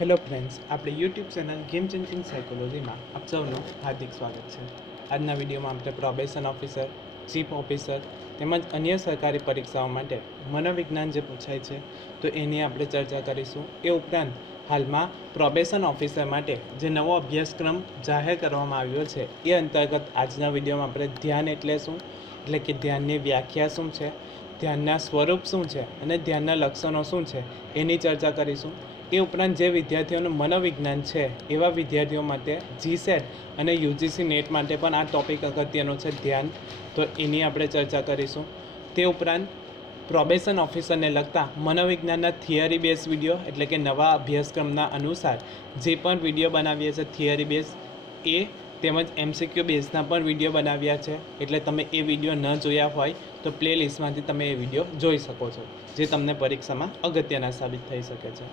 Hello friends, આપણે YouTube channel game changing સાયકોલોજીમાં આપ સૌનું હાર્દિક સ્વાગત છે. આજના વિડીયોમાં આપણે પ્રોબેશન ઓફિસર, ચીફ ઓફિસર તેમજ અન્ય સરકારી પરીક્ષાઓ માટે મનોવિજ્ઞાન જે પૂછાય છે, તો એની આપણે ચર્ચા કરીશું. એ ઉપરાંત હાલમાં પ્રોબેશન ઓફિસર માટે જે નવો અભ્યાસક્રમ જાહેર કરવામાં આવ્યો છે, એ અંતર્ગત આજના વિડીયોમાં આપણે ધ્યાન એટલે શું? એટલે કે ધ્યાનની વ્યાખ્યા શું છે? ધ્યાનના સ્વરૂપ શું છે? અને ધ્યાનના લક્ષણો શું છે? એની ચર્ચા કરીશું. એ ઉપરાંત જે વિદ્યાર્થીઓનું મનોવિજ્ઞાન છે, એવા વિદ્યાર્થીઓ માટે જીસેટ અને યુજીસી નેટ માટે પણ આ ટોપિક અગત્યનો છે ધ્યાન. તો એની આપણે ચર્ચા કરીશું. તે ઉપરાંત પ્રોબેશન ઓફિસરને લગતા મનોવિજ્ઞાનના થિયરી બેઝ વીડિયો એટલે કે નવા અભ્યાસક્રમના અનુસાર જે પણ વીડિયો બનાવીએ છીએ થિયરી બેઝ એ તેમજ એમસીક્યુ બેઝના પણ વીડિયો બનાવ્યા છે. એટલે તમે એ વીડિયો ન જોયા હોય તો પ્લે લિસ્ટમાંથી તમે એ વીડિયો જોઈ શકો છો, જે તમને પરીક્ષામાં અગત્યના સાબિત થઈ શકે છે.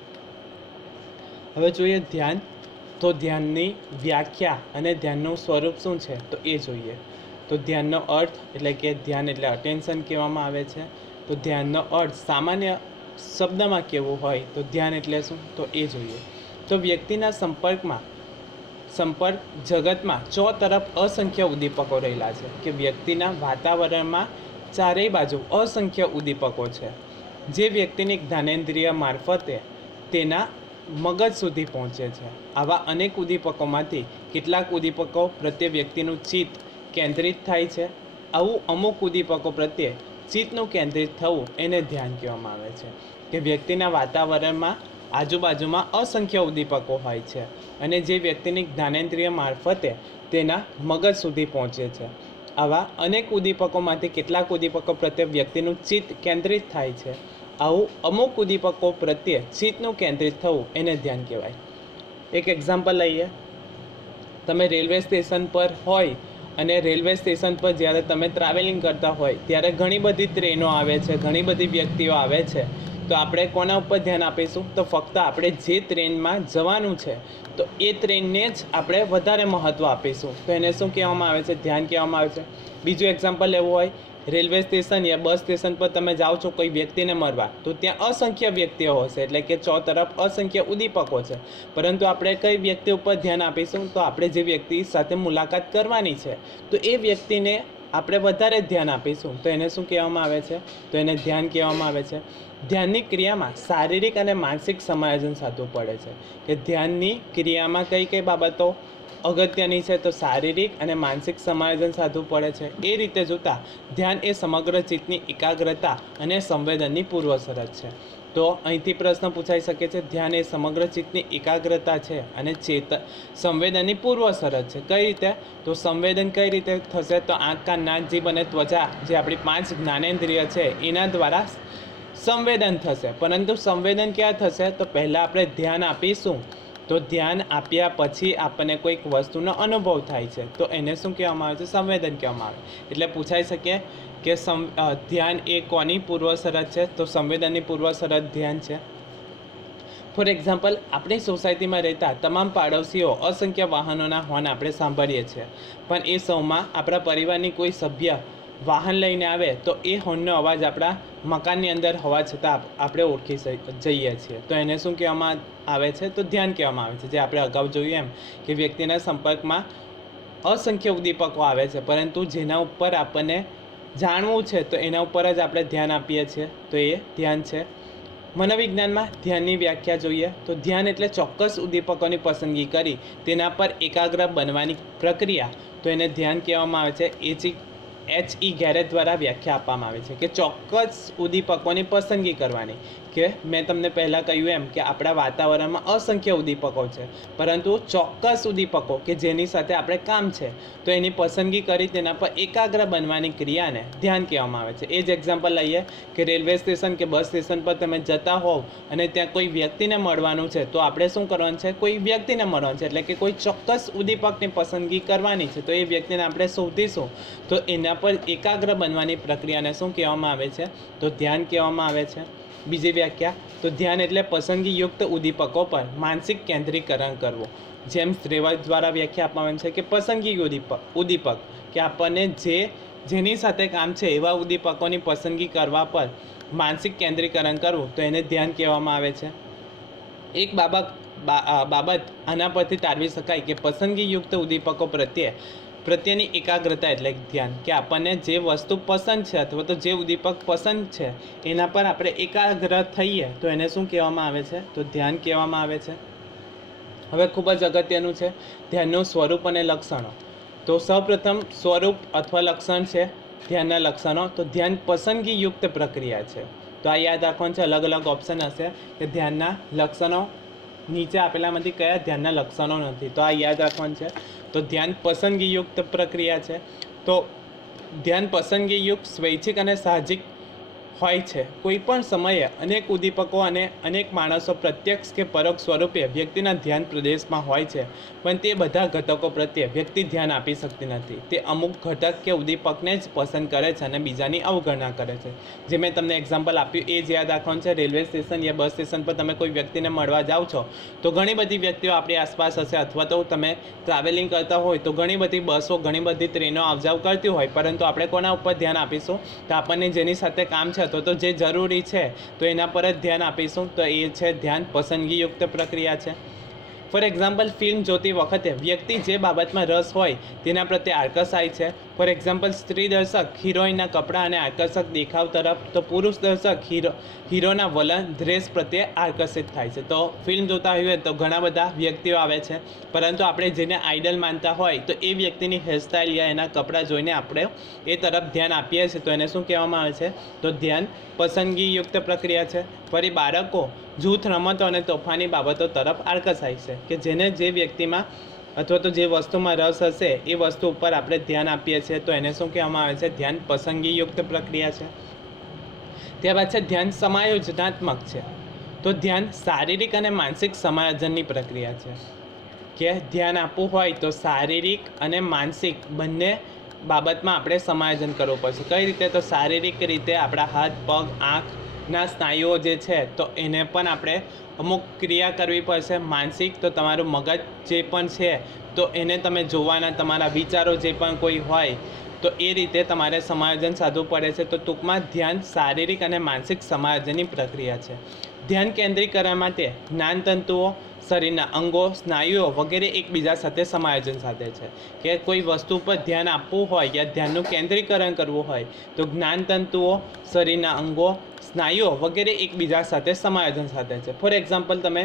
હવે જોઈએ ધ્યાન. તો ધ્યાનની વ્યાખ્યા અને ધ્યાનનું સ્વરૂપ શું છે? તો એ જોઈએ. તો ધ્યાનનો અર્થ એટલે કે ધ્યાન એટલે અટેન્શન કહેવામાં આવે છે. તો ધ્યાનનો અર્થ સામાન્ય શબ્દમાં કેવો હોય તો ધ્યાન એટલે શું? તો એ જોઈએ. તો વ્યક્તિના સંપર્કમાં, સંપર્ક જગતમાં ચો તરફ અસંખ્ય ઉદ્દીપકો રહેલા છે કે વ્યક્તિના વાતાવરણમાં ચારેય બાજુ અસંખ્ય ઉદ્દીપકો છે. જે વ્યક્તિની જ્ઞાનેન્દ્રિય મારફતે તેના મગજ સુધી પહોંચે છે. આવા અનેક ઉદ્દીપકોમાંથી કેટલાક ઉદ્દીપકો પ્રત્યે વ્યક્તિનું ચિત્ત કેન્દ્રિત થાય છે. આવું અમુક ઉદ્દીપકો પ્રત્યે ચિત્તનું કેન્દ્રિત થવું એને ધ્યાન કહેવામાં આવે છે કે વ્યક્તિના વાતાવરણમાં આજુબાજુમાં અસંખ્ય ઉદ્દીપકો હોય છે અને જે વ્યક્તિની જ્ઞાનેન્દ્રિય મારફતે તેના મગજ સુધી પહોંચે છે. આવા અનેક ઉદ્દીપકોમાંથી કેટલાક ઉદ્દીપકો પ્રત્યે વ્યક્તિનું ચિત્ત કેન્દ્રિત થાય છે. આવું અમુક ઉદ્દીપકો પ્રત્યે ચિત્તનું કેન્દ્રિત થવું એને ધ્યાન કહેવાય. એક એક્ઝામ્પલ લઈએ. તમે રેલવે સ્ટેશન પર હોય અને રેલવે સ્ટેશન પર જ્યારે તમે ટ્રાવેલિંગ કરતા હોય, ત્યારે ઘણી બધી ટ્રેનો આવે છે, ઘણી બધી વ્યક્તિઓ આવે છે. તો આપણે કોના ઉપર ધ્યાન આપીશું? તો ફક્ત આપણે જે ટ્રેનમાં જવાનું છે, તો એ ટ્રેનને જ આપણે વધારે મહત્ત્વ આપીશું. તો એને શું કહેવામાં આવે છે? ધ્યાન કહેવામાં આવે છે. બીજું એક્ઝામ્પલ લેવું હોય રેલવે સ્ટેશન યા બસ સ્ટેશન પર તમે જાઓ છો કોઈ વ્યક્તિને મરવા તો ત્યાં અસંખ્ય વ્યક્તિઓ હશે, એટલે કે ચો તરફ અસંખ્ય ઉદ્દીપકો છે. પરંતુ આપણે કઈ વ્યક્તિ ઉપર ધ્યાન આપીશું? તો આપણે જે વ્યક્તિ સાથે મુલાકાત કરવાની છે, તો એ વ્યક્તિને આપણે વધારે ધ્યાન આપીશું. તો એને શું કહેવામાં આવે છે? તો એને ધ્યાન કહેવામાં આવે છે. ધ્યાનની ક્રિયામાં શારીરિક અને માનસિક સમાયોજન સાધવું પડે છે. કે ધ્યાનની ક્રિયામાં કઈ કઈ બાબતો અગત્યની છે તો શારીરિક અને માનસિક સમાયોજન સાધવું પડે છે. એ રીતે જોતાં ધ્યાન એ સમગ્ર ચિત્તની એકાગ્રતા અને સંવેદનની પૂર્વસરજ છે. તો અહીંથી પ્રશ્ન પૂછાઈ શકે છે, ધ્યાન એ સમગ્ર ચિત્તની એકાગ્રતા છે અને ચેત સંવેદનની પૂર્વ શરત છે. કઈ રીતે? તો સંવેદન કઈ રીતે થશે? તો આંખ કાન નાક જીભ અને ત્વચા, જે આપણી પાંચ જ્ઞાનેન્દ્રિય છે, એના દ્વારા સંવેદન થશે. પરંતુ સંવેદન ક્યાં થશે? તો પહેલાં આપણે ધ્યાન આપીશું. તો ધ્યાન આપ્યા પછી આપણને કોઈક વસ્તુનો અનુભવ થાય છે. તો એને શું કહેવામાં આવે છે? સંવેદન કહેવામાં આવે. એટલે પૂછાઈ શકે કે સં ધ્યાન એ કોની પૂર્વ છે? તો સંવેદનની પૂર્વ ધ્યાન છે. ફોર એક્ઝામ્પલ આપણી સોસાયટીમાં રહેતા તમામ પાડોશીઓ અસંખ્ય વાહનોના હોર્ન આપણે સાંભળીએ છીએ. પણ એ સૌમાં આપણા પરિવારની કોઈ સભ્ય વાહન લઈને આવે તો એ હોર્નનો અવાજ આપણા મકાનની અંદર હોવા છતાં આપણે ઓળખી જઈએ છીએ. તો એને શું કહેવામાં આવે છે? તો ધ્યાન કહેવામાં આવે છે. જે આપણે અગાઉ જોયું એમ કે વ્યક્તિના સંપર્કમાં અસંખ્ય ઉદ્દીપકો આવે છે. પરંતુ જેના ઉપર આપણને જાણવું છે, તો એના ઉપર જ આપણે ધ્યાન આપીએ છીએ. તો એ ધ્યાન છે. મનોવિજ્ઞાનમાં ધ્યાનની વ્યાખ્યા જોઈએ તો ધ્યાન એટલે ચોક્કસ ઉદ્દીપકોની પસંદગી કરી તેના પર એકાગ્ર બનવાની પ્રક્રિયા. તો એને ધ્યાન કહેવામાં આવે છે. એ એચ ઈ ગેરેટ દ્વારા વ્યાખ્યા આપવામાં આવે છે કે ચોક્કસ ઉદ્દીપકોની પસંદગી કરવાની. કે મેં તમને પહેલાં કહ્યું એમ કે આપણા વાતાવરણમાં અસંખ્ય ઉદ્દીપકો છે. પરંતુ ચોક્કસ ઉદ્દીપકો કે જેની સાથે આપણે કામ છે. તો એની પસંદગી કરી તેના પર એકાગ્ર બનવાની ક્રિયાને ધ્યાન કહેવામાં આવે છે. એ જ એક્ઝામ્પલ લઈએ કે રેલવે સ્ટેશન કે બસ સ્ટેશન પર તમે જતા હોવ અને ત્યાં કોઈ વ્યક્તિને મળવાનું છે, તો આપણે શું કરવાનું છે? કોઈ વ્યક્તિને મળવાનું છે. એટલે કે કોઈ ચોક્કસ ઉદ્દીપકની પસંદગી કરવાની છે. તો એ વ્યક્તિને આપણે શોધીશું તો એના પર એકાગ્ર બનવાની પ્રક્રિયાને શું કહેવામાં આવે છે? તો ધ્યાન કહેવામાં આવે છે. બીજી વ્યાખ્યા, તો ધ્યાન એટલે પસંદગીયુક્ત ઉદ્દીપકો પર માનસિક કેન્દ્રીકરણ કરવું. જેમ શ્રેવાજ દ્વારા વ્યાખ્યા આપવામાં છે કે પસંદગી ઉદ્દીપક ઉદ્દીપક, કે આપણને જે, જેની સાથે કામ છે એવા ઉદ્દીપકોની પસંદગી કરવા પર માનસિક કેન્દ્રીકરણ કરવું, તો એને ધ્યાન કહેવામાં આવે છે. એક બાબત બાબત આના પરથી તારવી શકાય કે પસંદગીયુક્ત ઉદ્દીપકો પ્રત્યે પ્રત્યેની એકાગ્રતા એટલે ધ્યાન કે આપણને જે વસ્તુ પસંદ છે અથવા તો જે ઉદ્દીપક પસંદ છે, એના પર આપણે એકાગ્ર થઈએ તો એને શું કહેવામાં આવે છે? તો ધ્યાન કહેવામાં આવે છે. હવે ખૂબ જ અગત્યનું છે ધ્યાનનું સ્વરૂપ અને લક્ષણો. તો સૌપ્રથમ સ્વરૂપ અથવા લક્ષણ છે ધ્યાનના લક્ષણો. તો ધ્યાન પસંદગીયુક્ત પ્રક્રિયા છે. તો આ યાદ રાખવાનું છે અલગ અલગ ઓપ્શન હશે કે ધ્યાનના લક્ષણો નીચે આપેલામાંથી કયા ધ્યાનના લક્ષણો નથી? તો આ યાદ રાખવાનું છે. તો ધ્યાન પસંદગીયુક્ત પ્રક્રિયા છે. તો ધ્યાન પસંદગીયુક્ત, સ્વૈચ્છિક અને સાહજિક હોય છે. કોઈ પણ સમયે અનેક ઉદ્દીપકો અને અનેક માણસો પ્રત્યક્ષ કે પરોક્ષ સ્વરૂપે વ્યક્તિના ધ્યાન પ્રદેશમાં હોય છે, પણ તે બધા ઘટકો પ્રત્યે વ્યક્તિ ધ્યાન આપી શકતી નથી. તે અમુક ઘટક કે ઉદ્દીપકને જ પસંદ કરે છે અને બીજાની અવગણના કરે છે. જે મેં તમને એક્ઝામ્પલ આપ્યું એ જ યાદ રાખવાનું છે. રેલવે સ્ટેશન યા બસ સ્ટેશન પર તમે કોઈ વ્યક્તિને મળવા જાઓ છો, તો ઘણી બધી વ્યક્તિઓ આપણી આસપાસ હશે અથવા તો તમે ટ્રાવેલિંગ કરતા હોય તો ઘણી બધી બસો, ઘણી બધી ટ્રેનો આવજાવ કરતી હોય, પરંતુ આપણે કોના ઉપર ધ્યાન આપીશું? તો આપણને જેની સાથે કામ છે અથવા તો જે જરૂરી છે, તો એના પર જ ધ્યાન આપીશું. તો એ છે ધ્યાન પસંદગીયુક્ત પ્રક્રિયા છે. ફોર એક્ઝામ્પલ ફિલ્મ જોતી વખતે વ્યક્તિ જે બાબતમાં રસ હોય, તેના પ્રત્યે આકર્ષાય છે. ફોર એક્ઝામ્પલ સ્ત્રી દર્શક હિરોઈનના કપડાં અને આકર્ષક દેખાવ તરફ, તો પુરુષ દર્શક હીરો, હીરોના વલણ, ડ્રેસ પ્રત્યે આકર્ષિત થાય છે. તો ફિલ્મ જોતા હોઈએ તો ઘણા બધા વ્યક્તિઓ આવે છે. પરંતુ આપણે જેને આઈડલ માનતા હોય, તો એ વ્યક્તિની હેરસ્ટાઇલ યા એના કપડાં જોઈને આપણે એ તરફ ધ્યાન આપીએ છીએ. તો એને શું કહેવામાં આવે છે? તો ધ્યાન પસંદગીયુક્ત પ્રક્રિયા છે. ફરી બાળકો જૂથ રમતો અને તોફાની બાબતો તરફ આકર્ષાય છે કે જેને જે વ્યક્તિમાં અથવા તો જે વસ્તુમાં રસ હશે, એ વસ્તુ ઉપર આપણે ધ્યાન આપીએ છીએ. તો એને શું કહેવામાં આવે છે? ધ્યાન પસંદગીયુક્ત પ્રક્રિયા છે. ત્યારબાદ છે, ધ્યાન સમાયોજનાત્મક છે. તો ધ્યાન શારીરિક અને માનસિક સમાયોજનની પ્રક્રિયા છે. કે ધ્યાન આપવું હોય તો શારીરિક અને માનસિક બંને બાબતમાં આપણે સમાયોજન કરવું પડશે. કઈ રીતે? તો શારીરિક રીતે આપણા હાથ, પગ આંખના સ્નાયુઓ જે છે, તો એને પણ આપણે અમુક ક્રિયા કરવી પડશે માનસિક, તો તમારું મગજ જે પણ છે, તો એને તમે જોવાના, તમારા વિચારો જે પણ કોઈ હોય તો એ રીતે તમારે સમાયોજન સાધવું પડે છે. તો ટૂંકમાં ધ્યાન શારીરિક અને માનસિક સમાયોજનની પ્રક્રિયા છે. ધ્યાન કેન્દ્રિત કરવા માટે જ્ઞાનતંતુઓ, શરીરના અંગો, સ્નાયુઓ વગેરે એકબીજા સાથે સમાયોજન સાધે છે. કે કોઈ વસ્તુ પર ધ્યાન આપવું હોય યા ધ્યાનનું કેન્દ્રીકરણ કરવું હોય, તો જ્ઞાનતંતુઓ, શરીરના અંગો, સ્નાયુઓ વગેરે એકબીજા સાથે સમાયોજન સાધે છે. ફોર એક્ઝામ્પલ તમે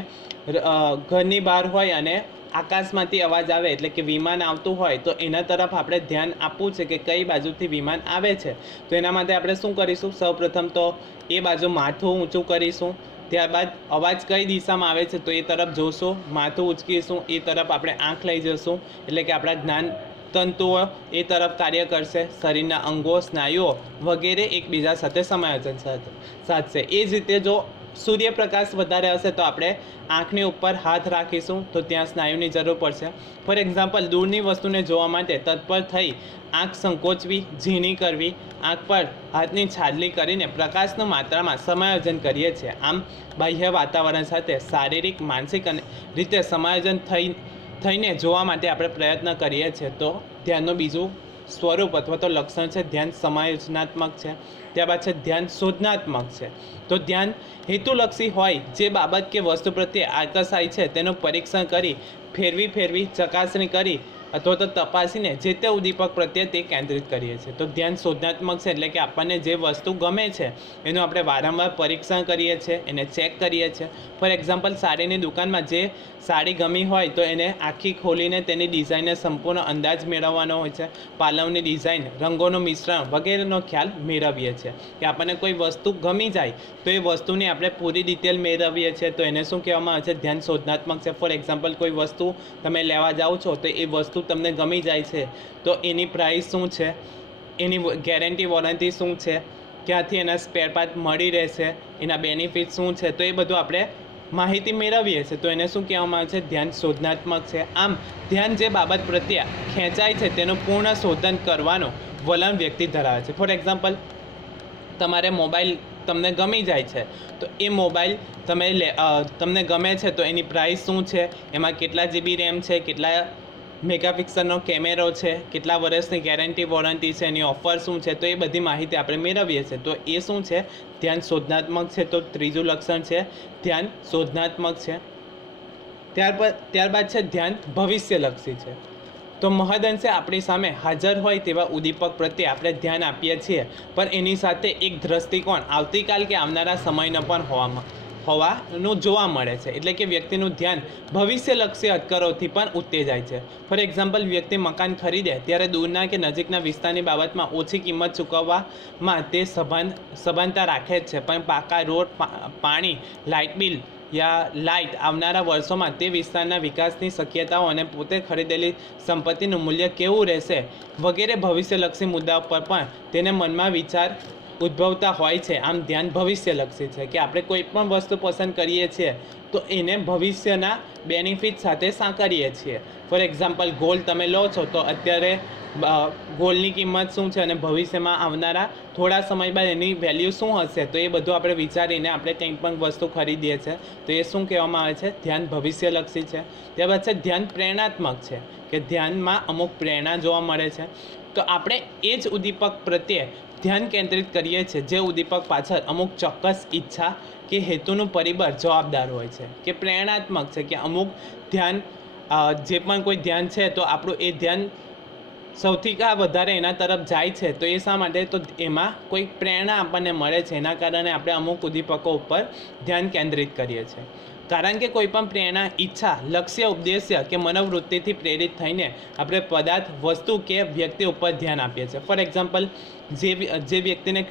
ઘરની બહાર હોય અને આકાશમાંથી અવાજ આવે એટલે કે વિમાન આવતું હોય, તો એના તરફ આપણે ધ્યાન આપવું છે કે કઈ બાજુથી વિમાન આવે છે. તો એના માટે આપણે શું કરીશું? સૌપ્રથમ તો એ બાજુ માથું ઊંચું કરીશું. ત્યારબાદ અવાજ કઈ દિશામાં આવે છે તો એ તરફ જોશું. માથું ઉચકીશું, એ તરફ આપણે આંખ લઈ જશું. એટલે કે આપણા જ્ઞાન તંતુઓ એ તરફ કાર્ય કરશે. શરીરના અંગો, સ્નાયુઓ વગેરે એકબીજા સાથે સમાયોજન સાધ- સાધશે એ જ રીતે જો સૂર્યપ્રકાશ વધારે હશે તો આપણે આંખની ઉપર હાથ રાખીશું તો ત્યાં સ્નાયુની જરૂર પડશે. ફોર એક્ઝામ્પલ દૂરની વસ્તુને જોવા માટે તત્પર થઈ આંખ સંકોચવી, ઝીણી કરવી, આંખ પર હાથની છાદલી કરીને પ્રકાશની માત્રામાં સમાયોજન કરીએ છીએ. આમ બાહ્ય વાતાવરણ સાથે શારીરિક, માનસિક અને રીતે સમાયોજન થઈ, થઈને જોવા માટે આપણે પ્રયત્ન કરીએ છીએ. તો ધ્યાનનું બીજું સ્વરૂપ અથવા તો લક્ષણ છે, ધ્યાન સમાયોજનાત્મક છે, ત્યારબાદ છે, ધ્યાન શોધનાત્મક છે. તો ધ્યાન હેતુલક્ષી હોય જે બાબત કે વસ્તુ પ્રત્યે આકર્ષાય છે, તેનું પરીક્ષણ કરી, ફેરવી ફેરવી ચકાસણી કરી અથવા તો તપાસીને જે તે ઉદ્દીપક પ્રત્યે તે કેન્દ્રિત કરીએ છીએ. તો ધ્યાન શોધનાત્મક છે એટલે કે આપણને જે વસ્તુ ગમે છે, એનું આપણે વારંવાર પરીક્ષણ કરીએ છીએ, એને ચેક કરીએ છીએ. ફોર એક્ઝામ્પલ, સાડીની દુકાનમાં જે સાડી ગમી હોય તો એને આખી ખોલીને તેની ડિઝાઇનને સંપૂર્ણ અંદાજ મેળવવાનો હોય છે. પાલવની ડિઝાઇન, રંગોનું મિશ્રણ વગેરેનો ખ્યાલ મેળવીએ છીએ. કે આપણને કોઈ વસ્તુ ગમી જાય તો એ વસ્તુની આપણે પૂરી ડિટેલ મેળવીએ છીએ. તો એને શું કહેવામાં આવે છે? ધ્યાન શોધનાત્મક છે. ફોર એક્ઝામ્પલ, કોઈ વસ્તુ તમે લેવા જાઓ છો તો એ વસ્તુ તમને ગમી જાય છે, તો એની પ્રાઇસ શું છે? એની ગેરંટી વોરંટી શું છે? ક્યાંથી એના સ્પેરપાર્ટ મળી રહેશે? એના બેનિફિટ શું છે? તો એ બધું આપણે માહિતી મેળવીએ છીએ. તો એને શું કહેવામાં આવે છે? ધ્યાન શોધનાત્મક છે. આમ, ધ્યાન જે બાબત પ્રત્યે ખેંચાય છે, તેનું પૂર્ણ શોધન કરવાનો વલણ વ્યક્તિ ધરાવે છે. ફોર એક્ઝામ્પલ તમારે મોબાઈલ તમને ગમી જાય છે, તો એ મોબાઈલ તમે લે તમને ગમે છે, તો એની પ્રાઇસ શું છે? એમાં કેટલા જીબી રેમ છે? કેટલા મેગાપિક્સલનો કેમેરો છે, કેટલા વર્ષની ગેરંટી, વોરંટી છે, એની ઓફર શું છે, તો એ બધી માહિતી આપણે મેળવીએ છીએ. તો એ શું છે? ધ્યાન શોધનાત્મક છે, તો ત્રીજું લક્ષણ છે, ધ્યાન શોધનાત્મક છે. ત્યારબાદ ત્યારબાદ છે, ધ્યાન ભવિષ્યલક્ષી છે. તો મહદઅંશે આપણી સામે હાજર હોય તેવા ઉદ્દીપક પ્રત્યે આપણે ધ્યાન આપીએ છીએ. પણ એની સાથે એક દ્રષ્ટિકોણ આવતીકાલ કે આવનારા સમયનો પણ હોવામાં હોવાનું જોવા મળે છે. એટલે કે વ્યક્તિનું ધ્યાન ભવિષ્યલક્ષી અટકરોથી પણ ઉત્તેજાય છે. ફોર એક્ઝામ્પલ વ્યક્તિ મકાન ખરીદે ત્યારે દૂરના કે નજીકના વિસ્તારની બાબતમાં ઓછી કિંમત ચૂકવવામાં તે સભાન સભાનતા રાખે જ છે. પણ પાકા રોડ પાણી, લાઇટ બિલ યા લાઇટ આવનારા વર્ષોમાં તે વિસ્તારના વિકાસની શક્યતાઓ અને પોતે ખરીદેલી સંપત્તિનું મૂલ્ય કેવું રહેશે વગેરે ભવિષ્યલક્ષી મુદ્દા પર પણ તેને મનમાં વિચાર ઉદ્ભવતા હોય છે. આમ ધ્યાન ભવિષ્યલક્ષી છે કે આપણે કોઈ પણ વસ્તુ પસંદ કરીએ છીએ તો એને ભવિષ્યના બેનિફિટ સાથે સાંકળીએ છીએ. ફોર એક્ઝામ્પલ ગોલ્ડ તમે લો છો તો અત્યારે ગોલની કિંમત શું છે અને ભવિષ્યમાં આવનારા થોડા સમય બાદ એની વેલ્યુ શું હશે? તો એ બધું આપણે વિચારીને આપણે કંઈ પણ વસ્તુ ખરીદીએ છીએ. તો એ શું કહેવામાં આવે છે? ધ્યાન ભવિષ્યલક્ષી છે. ત્યારબાદ છે, ધ્યાન પ્રેરણાત્મક છે કે ધ્યાનમાં અમુક પ્રેરણા જોવા મળે છે. તો આપણે એ જ ઉદ્દીપક પ્રત્યે ધ્યાન કેન્દ્રિત કરીએ છીએ જે ઉદ્દીપક પાછળ અમુક ચોક્કસ ઈચ્છા કે હેતુનું પરિબળ જવાબદાર હોય છે, કે પ્રેરણાત્મક છે, કે અમુક ધ્યાન જે પણ કોઈ ધ્યાન છે તો આપણું એ ધ્યાન સૌથી કા વધારે એના તરફ જાય છે, તો એ શા માટે? તો એમાં કોઈ પ્રેરણા આપણને મળે છે, એના કારણે આપણે અમુક ઉદ્દીપકો ઉપર ધ્યાન કેન્દ્રિત કરીએ છીએ. કારણ કે કોઈ પણ પ્રેરણા, ઈચ્છા, લક્ષ્ય, ઉદ્દેશ્ય કે મનોવૃત્તિથી પ્રેરિત થઈને આપણે પદાર્થ, વસ્તુ કે વ્યક્તિ ઉપર ધ્યાન આપીએ છીએ. ફોર એક્ઝામ્પલ જે જે વ્યક્તિને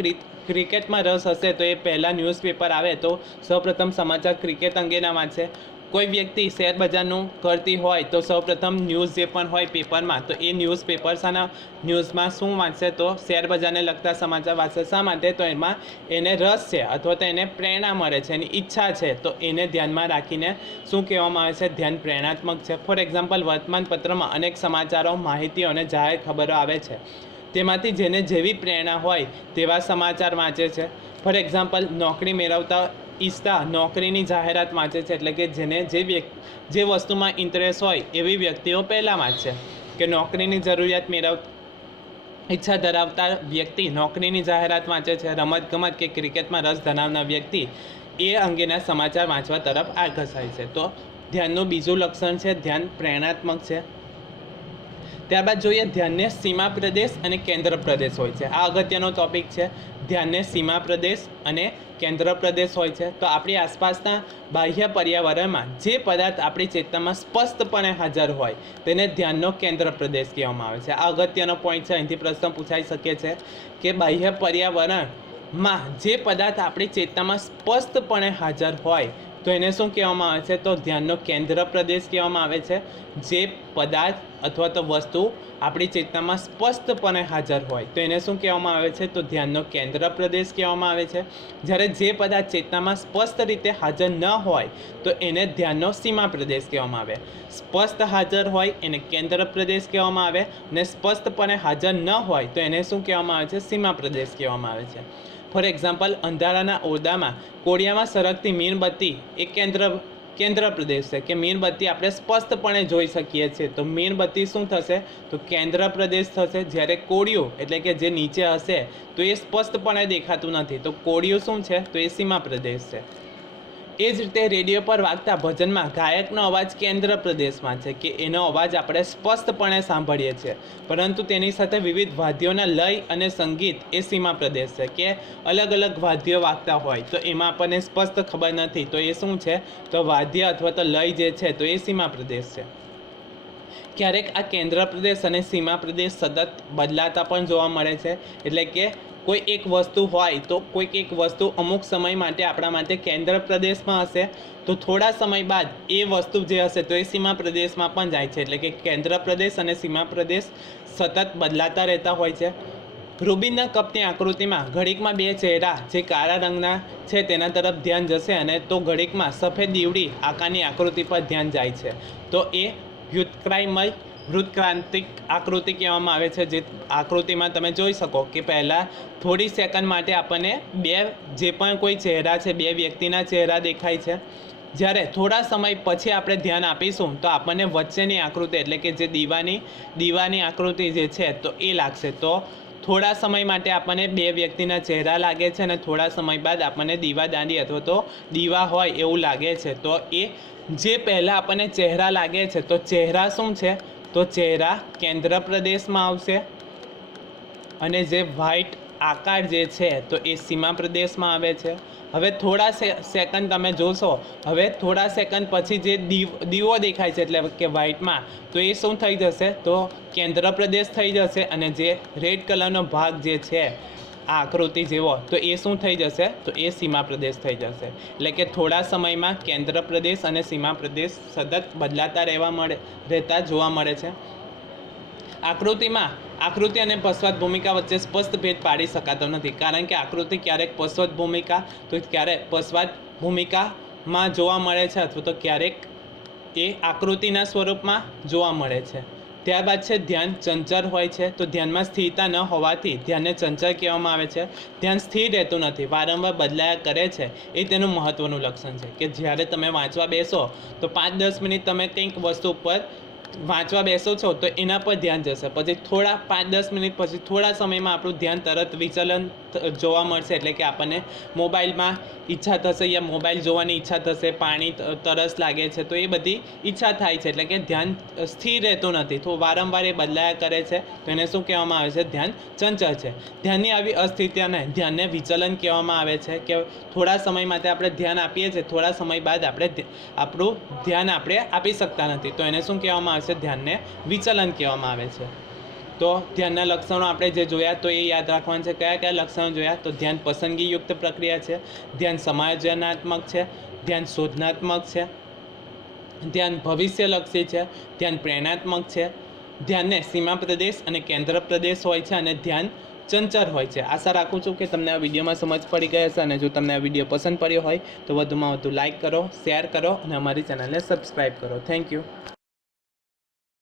ક્રિકેટમાં રસ હશે તો એ પહેલાં ન્યૂઝપેપર આવે તો સૌપ્રથમ સમાચાર ક્રિકેટ અંગેના વાંચે. કોઈ વ્યક્તિ શેર બજારનું કરતી હોય તો સૌપ્રથમ ન્યૂઝ જે પણ હોય પેપરમાં, તો એ ન્યૂઝ પેપર્સના ન્યૂઝમાં શું વાંચશે તો શેર બજારને લગતા સમાચાર વાંચશે. શા માટે? તો એમાં એને રસ છે અથવા તો એને પ્રેરણા મળે છે, એની ઈચ્છા છે. તો એને ધ્યાનમાં રાખીને શું કહેવામાં આવે છે? ધ્યાન પ્રેરણાત્મક છે. ફોર એક્ઝામ્પલ, વર્તમાનપત્રમાં અનેક સમાચારો, માહિતીઓ અને જાહેર ખબરો આવે છે. તેમાંથી જેને જેવી પ્રેરણા હોય તેવા સમાચાર વાંચે છે. ફોર એક્ઝામ્પલ, નોકરી મેળવતા ઈચ્છતા નોકરીની જાહેરાત વાંચે છે એટલે કે જેને જે વ્યક્તિ જે વસ્તુમાં ઇન્ટરેસ્ટ હોય એવી વ્યક્તિઓ પહેલાં વાંચશે કે નોકરીની જરૂરિયાત મેળવ, ઈચ્છા ધરાવતા વ્યક્તિ નોકરીની જાહેરાત વાંચે છે, રમતગમત કે ક્રિકેટમાં રસ ધરાવનાર વ્યક્તિ એ અંગેના સમાચાર વાંચવા તરફ આકર્ષાય છે. તો ધ્યાનનું બીજું લક્ષણ છે, ધ્યાન પ્રેરણાત્મક છે. ત્યારબાદ જોઈએ ધ્યાનને સીમા પ્રદેશ અને કેન્દ્ર પ્રદેશ હોય છે. આ અગત્યનો ટોપિક છે. ધ્યાનને સીમા પ્રદેશ અને કેન્દ્ર પ્રદેશ હોય છે. તો આપણી આસપાસના બાહ્ય પર્યાવરણમાં જે પદાર્થ આપણી ચેતનામાં સ્પષ્ટપણે હાજર હોય, તેને ધ્યાનનો કેન્દ્ર પ્રદેશ કહેવામાં આવે છે. આ અગત્યનો પોઈન્ટ છે. અહીંથી પ્રશ્ન પૂછાઈ શકે છે કે બાહ્ય પર્યાવરણમાં જે પદાર્થ આપણી ચેતનામાં સ્પષ્ટપણે હાજર હોય તો એને શું કહેવામાં આવે છે? તો ધ્યાનનો કેન્દ્ર પ્રદેશ કહેવામાં આવે છે, જે પદાર્થ અથવા તો વસ્તુ આપણી ચેતનામાં સ્પષ્ટપણે હાજર હોય. તો એને શું કહેવામાં આવે છે? તો ધ્યાનનો કેન્દ્ર પ્રદેશ કહેવામાં આવે છે. જ્યારે જે પદાર્થ ચેતનામાં સ્પષ્ટ રીતે હાજર ન હોય, તો એને ધ્યાનનો સીમા પ્રદેશ કહેવામાં આવે. સ્પષ્ટ હાજર હોય, એને કેન્દ્ર પ્રદેશ કહેવામાં આવે. ને સ્પષ્ટપણે હાજર ન હોય, તો એને શું કહેવામાં આવે છે? સીમા પ્રદેશ કહેવામાં આવે છે. ફોર એક્ઝામ્પલ, અંધારાના ઓરડામાં કોડિયામાં સરકતી મીણબત્તી એ કેન્દ્ર કેન્દ્ર પ્રદેશ છે, કે મીણબત્તી આપણે સ્પષ્ટપણે જોઈ શકીએ છીએ. તો મીણબત્તી શું થશે? તો કેન્દ્ર પ્રદેશ થશે. જ્યારે કોળિયું એટલે કે જે નીચે હશે, તો એ સ્પષ્ટપણે દેખાતું નથી. તો કોડિયું શું છે? તો એ સીમા પ્રદેશ છે. એ જ રીતે રેડિયો પર વાગતા ભજનમાં ગાયકનો અવાજ કેન્દ્ર પ્રદેશમાં છે કે એનો અવાજ આપણે સ્પષ્ટપણે સાંભળીએ છીએ. પરંતુ તેની સાથે વિવિધ વાદ્યોના લય અને સંગીત એ સીમા પ્રદેશ છે કે અલગ અલગ વાદ્યો વાગતા હોય તો એમાં આપણને સ્પષ્ટ ખબર નથી. તો એ શું છે? તો વાદ્ય અથવા તો લય જે છે તો એ સીમા પ્રદેશ છે. ક્યારેક આ કેન્દ્ર પ્રદેશ અને સીમા પ્રદેશ સતત બદલાતા પણ જોવા મળે છે. એટલે કે કોઈ એક વસ્તુ હોય તો કોઈક એક વસ્તુ અમુક સમય માટે આપણા માટે કેન્દ્ર પ્રદેશમાં હશે, તો થોડા સમય બાદ એ વસ્તુ જે હશે તો એ સીમા પ્રદેશમાં પણ જાય છે. એટલે કે કેન્દ્ર પ્રદેશ અને સીમા પ્રદેશ સતત બદલાતા રહેતા હોય છે. રૂબિનના કપની આકૃતિમાં ઘડીકમાં બે ચહેરા જે કાળા રંગના છે તેના તરફ ધ્યાન જશે અને તો ઘડીકમાં સફેદ દીવડી આકારની આકૃતિ પર ધ્યાન જાય છે. તો એ વ્યુત્ક્રાઇમય વૃત્તક્રાંતિક આકૃતિ કહેવામાં આવે છે, જે આકૃતિમાં તમે જોઈ શકો કે પહેલાં થોડી સેકન્ડ માટે આપણને બે, જે પણ કોઈ ચહેરા છે, બે વ્યક્તિના ચહેરા દેખાય છે. જ્યારે થોડા સમય પછી આપણે ધ્યાન આપીશું, તો આપણને વચ્ચેની આકૃતિ, એટલે કે જે દીવાની દીવાની આકૃતિ જે છે, તો એ લાગશે. તો થોડા સમય માટે આપણને બે વ્યક્તિના ચહેરા લાગે છે અને થોડા સમય બાદ આપણને દીવા દાંડી અથવા તો દીવા હોય એવું લાગે છે. તો એ, જે પહેલાં આપણને ચહેરા લાગે છે, તો ચહેરા શું છે? તો ચહેરા કેન્દ્ર પ્રદેશમાં આવશે અને જે વ્હાઇટ આકાર જે છે તો એ સીમા પ્રદેશમાં આવે છે. હવે થોડા સેકન્ડ તમે જોશો. હવે થોડા સેકન્ડ પછી જે દીવ, દીવો દેખાય છે એટલે કે વ્હાઇટમાં તો એ શું થઈ જશે? તો કેન્દ્ર પ્રદેશ થઈ જશે અને જે રેડ કલરનો ભાગ જે છે આ આકૃતિ જેવો, તો એ શું થઈ જશે? તો એ સીમા પ્રદેશ થઈ જશે. એટલે કે થોડા સમયમાં કેન્દ્ર પ્રદેશ અને સીમા પ્રદેશ સતત બદલાતા રહેવા મળે, રહેતા જોવા મળે છે. આકૃતિમાં, આકૃતિ અને પશ્ચાત ભૂમિકા વચ્ચે સ્પષ્ટ ભેદ પાડી શકાતો નથી. કારણ કે આકૃતિ ક્યારેક પશ્ચાત ભૂમિકા, તો ક્યારેક પશ્ચાત ભૂમિકામાં જોવા મળે છે અથવા તો ક્યારેક એ આકૃતિના સ્વરૂપમાં જોવા મળે છે. ત્યારબાદ છે ધ્યાન ચંચળ હોય છે. તો ધ્યાનમાં સ્થિરતા ન હોવાથી ધ્યાનને ચંચળ કહેવામાં આવે છે. ધ્યાન સ્થિર રહેતું નથી, વારંવાર બદલાયા કરે છે. એ તેનું મહત્ત્વનું લક્ષણ છે કે જ્યારે તમે વાંચવા બેસો, તો પાંચ દસ મિનિટ તમે કંઈક વસ્તુ પર વાંચવા બેસો છો, તો એના પર ધ્યાન જશે. પછી થોડા પાંચ દસ મિનિટ પછી થોડા સમયમાં આપણું ધ્યાન તરત વિચલન જોવા મળશે એટલે કે આપણને મોબાઈલમાં ઈચ્છા થશે યા મોબાઈલ જોવાની ઈચ્છા થશે, પાણી તરસ લાગે છે, તો એ બધી ઈચ્છા થાય છે. એટલે કે ધ્યાન સ્થિર રહેતું નથી. તો વારંવાર એ બદલાયા કરે છે, તો એને શું કહેવામાં આવે છે? ધ્યાન ચંચળ છે. ધ્યાનની આવી અસ્થિરતાને ધ્યાનને વિચલન કહેવામાં આવે છે કે થોડા સમય માટે આપણે ધ્યાન આપીએ છીએ, થોડા સમય બાદ આપણે આપણું ધ્યાન આપણે આપી શકતા નથી. તો એને શું કહેવામાં આવે છે? ધ્યાનને વિચલન કહેવામાં આવે છે. તો ધ્યાનના લક્ષણો આપણે જે જોયા તો એ યાદ રાખવાના છે. કયા કયા લક્ષણો જોયા? તો ધ્યાન પસંદગીયુક્ત પ્રક્રિયા છે, ધ્યાન સમાયોજનાત્મક છે, ધ્યાન શોધનાત્મક છે, ધ્યાન ભવિષ્યલક્ષી છે, ધ્યાન પ્રેરણાત્મક છે, ધ્યાનને સીમા પ્રદેશ અને કેન્દ્ર પ્રદેશ હોય છે અને ધ્યાન ચંચર હોય છે. આશા રાખું છું કે તમને આ વિડીયોમાં સમજ પડી ગઈ હશે અને જો તમને આ વીડિયો પસંદ પડ્યો હોય તો વધુમાં વધુ લાઇક કરો, શેર કરો અને અમારી ચેનલને સબસ્ક્રાઈબ કરો. Thank you.